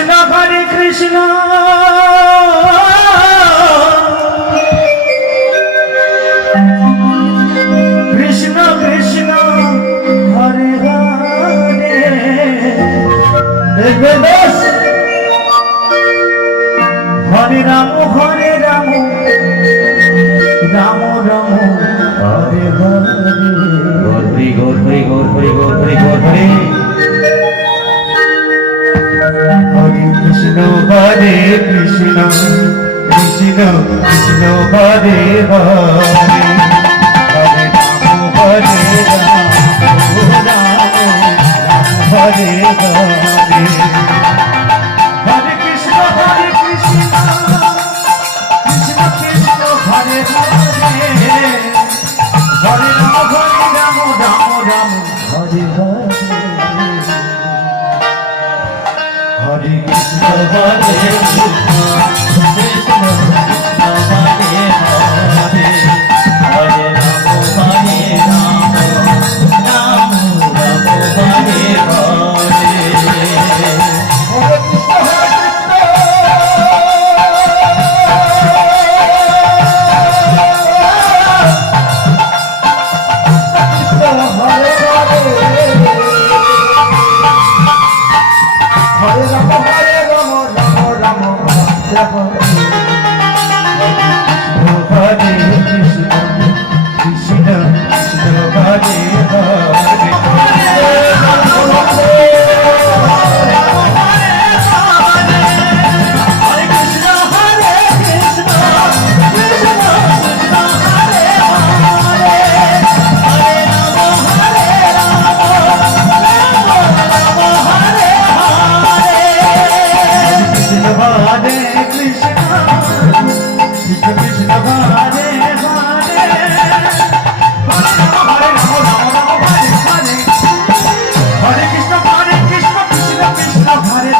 Krishna Hare Krishna Krishna Krishna Hare Hare Hare Ram Ram Ram Hare Hare Hari Gour Hari Gour Hari Gour Hari Gour Hare Hare Krishna Krishna Krishna Hare Hare Hare Ram Hare Hare Hare Krishna Krishna Krishna Hare Hare Hare Ram Ram Ram Hare Hare Hare Krishna Hare Krishna Krishna Hare Hare Hare Ram Ram Hare Hare Hare